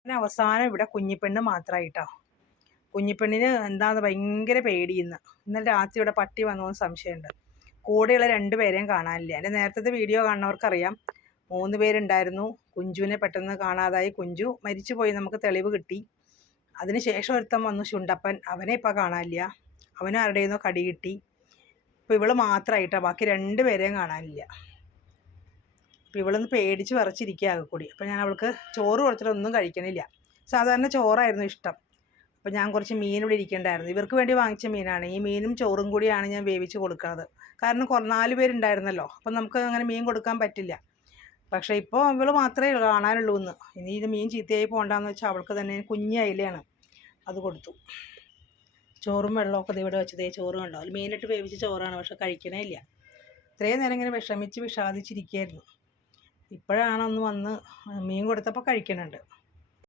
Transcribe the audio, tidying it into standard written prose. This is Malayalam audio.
പിന്നെ അവസാനം ഇവിടെ കുഞ്ഞിപ്പെണ്ണ് മാത്രമായിട്ടോ. കുഞ്ഞിപ്പെണ്ണിന് എന്താന്ന് ഭയങ്കര പേടിയുന്നു. ഇന്നലെ രാത്രി ഇവിടെ പട്ടി വന്നോന്ന് സംശയമുണ്ട്. കൂടെയുള്ള 2 പേരെയും കാണാനില്ല. എൻ്റെ നേരത്തെ വീഡിയോ കാണുന്നവർക്കറിയാം 3 പേരുണ്ടായിരുന്നു. കുഞ്ചുവിനെ പെട്ടെന്ന് കാണാതായി. കുഞ്ചു മരിച്ചു പോയി, നമുക്ക് തെളിവ് കിട്ടി. അതിനുശേഷം ഒരുത്തൻ വന്നു, ശുണ്ടപ്പൻ. അവനെ ഇപ്പം കാണാനില്ല. അവനും ആരുടെയെന്നോ കടി കിട്ടി. ഇപ്പോൾ ഇവള് മാത്രമായിട്ടാണ്, ബാക്കി 2 പേരെയും കാണാനില്ല. അപ്പോൾ ഇവളൊന്ന് പേടിച്ച് വിറച്ചിരിക്കുക ആകെക്കൂടി. അപ്പോൾ ഞാൻ അവൾക്ക് ചോറ് കൊടുത്തിട്ട് ഒന്നും കഴിക്കണില്ല. സാധാരണ ചോറായിരുന്നു ഇഷ്ടം. അപ്പോൾ ഞാൻ കുറച്ച് മീൻ ഇവിടെ ഇരിക്കേണ്ടായിരുന്നു. ഇവർക്ക് വേണ്ടി വാങ്ങിച്ച മീനാണ്. ഈ മീനും ചോറും കൂടിയാണ് ഞാൻ വേവിച്ച് കൊടുക്കുന്നത്. കാരണം 4 പേരുണ്ടായിരുന്നല്ലോ, അപ്പം നമുക്ക് അങ്ങനെ മീൻ കൊടുക്കാൻ പറ്റില്ല. പക്ഷേ ഇപ്പോൾ ഇവൾ മാത്രമേ കാണാനുള്ളൂ എന്ന്. ഇനി ഇത് മീൻ ചീത്തയായി പോകണ്ടെന്ന് വെച്ചാൽ അവൾക്ക് തന്നെ കുഞ്ഞ് അയിലയാണ്, അത് കൊടുത്തു. ചോറും വെള്ളമൊക്കെ ഇവിടെ വെച്ചതേ ചോറ് കണ്ടോ, അതിൽ മീനിട്ട് വേവിച്ച ചോറാണ്. പക്ഷെ കഴിക്കണേ ഇല്ല. ഇത്രയും നേരം ഇങ്ങനെ വിഷമിച്ച് വിഷാദിച്ചിരിക്കുകയായിരുന്നു. ഇപ്പോഴാണ് ഒന്ന് വന്ന് മീൻ കൊടുത്തപ്പോൾ കഴിക്കണുണ്ട്.